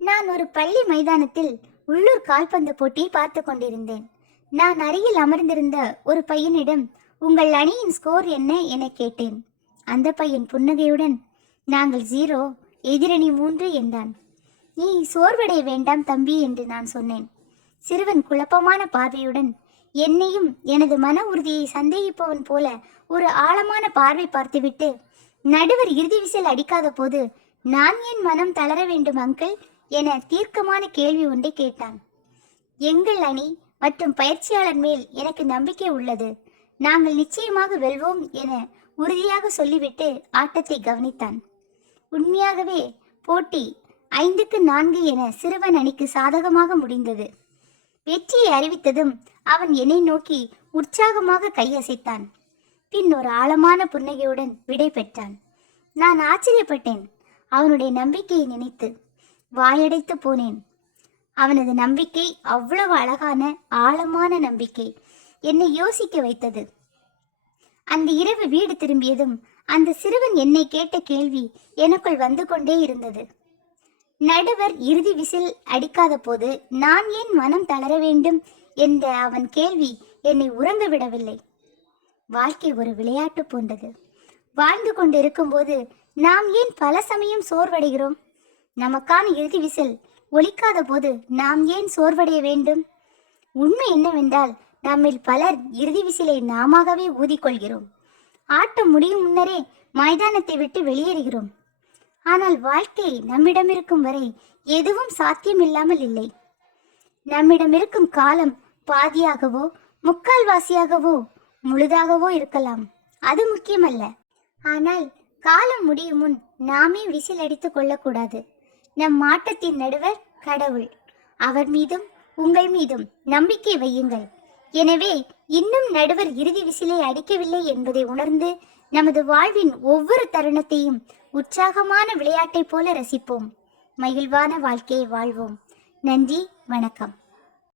நான் ஒரு பள்ளி மைதானத்தில் உள்ளூர் கால்பந்து போட்டியை பார்த்து கொண்டிருந்தேன். நான் அருகில் அமர்ந்திருந்த ஒரு பையனிடம் உங்கள் அணியின் ஸ்கோர் என்ன? என கேட்டேன். அந்த பையன் புன்னகையுடன் நாங்கள் ஜீரோ எதிரணி மூன்று என்றான். நீ சோர்வடைய வேண்டாம் தம்பி என்று நான் சொன்னேன். சிறுவன் குழப்பமான பார்வையுடன் என்னையும் எனது மன உறுதியை சந்தேகிப்பவன் போல ஒரு ஆழமான பார்வை பார்த்துவிட்டு நடுவர் இறுதி விசில் அடிக்காத போது நான் ஏன் மனம் தளர வேண்டும் அங்கிள்? என தீர்க்கமான கேள்வி ஒன்றை கேட்டான். எங்கள் அணி மற்றும் பயிற்சியாளர் மேல் எனக்கு நம்பிக்கை உள்ளது. நாங்கள் நிச்சயமாக வெல்வோம் என உறுதியாக சொல்லிவிட்டு ஆட்டத்தை கவனித்தான். உண்மையாகவே போட்டி ஐந்துக்கு நான்கு என சிறுவன் அணிக்கு சாதகமாக முடிந்தது. வெற்றியை அறிவித்ததும் அவன் என்னை நோக்கி உற்சாகமாக கையசைத்தான். பின் ஒரு ஆழமான புன்னகையுடன் விடை பெற்றான். நான் ஆச்சரியப்பட்டேன். அவனுடைய நம்பிக்கையை நினைத்து. வாயடைத்து போனேன். அவனது நம்பிக்கை அவ்வளவு அழகான ஆழமான நம்பிக்கை என்னை யோசிக்க வைத்தது. அந்த இரவு வீடு திரும்பியதும் அந்த சிறுவன் என்னை கேட்ட கேள்வி எனக்குள் வந்து கொண்டே இருந்தது. நடுவர் இறுதி விசில் அடிக்காத போது நான் ஏன் மனம் தளர வேண்டும் என்ற அவன் கேள்வி என்னை உறங்க விடவில்லை. வாழ்க்கை ஒரு விளையாட்டு போன்றது. வாழ்ந்து கொண்டிருக்கும்போது நாம் ஏன் பல சமயம் சோர்வடைகிறோம்? நமக்கான இறுதி விசில் ஒலிக்காத போது நாம் ஏன் சோர்வடைய வேண்டும்? உண்மை என்னவென்றால் நம்மில் பலர் இறுதி விசிலை நாமாகவே ஊதிக்கொள்கிறோம். ஆட்டம் முடியும் முன்னரே மைதானத்தை விட்டு வெளியேறுகிறோம். ஆனால் வாழ்க்கை நம்மிடம் இருக்கும் வரை எதுவும் சாத்தியமில்லாமல் இல்லை. நம்மிடம் இருக்கும் காலம் பாதியாகவோ முக்கால்வாசியாகவோ முழுதாகவோ இருக்கலாம். அது முக்கியமல்ல. ஆனால் காலம் முடியும் முன் நாமே விசில் அடித்துக் கொள்ளக்கூடாது. நம் மாட்டத்தின் நடுவர் கடவுள். அவர் மீதும் உங்கள் மீதும் நம்பிக்கை வையுங்கள். எனவே இன்னும் நடுவர் இறுதி விசிலை அடிக்கவில்லை என்பதை உணர்ந்து நமது வாழ்வின் ஒவ்வொரு தருணத்தையும் உற்சாகமான விளையாட்டைப் போல ரசிப்போம். மகிழ்வான வாழ்க்கையை வாழ்வோம். நன்றி வணக்கம்.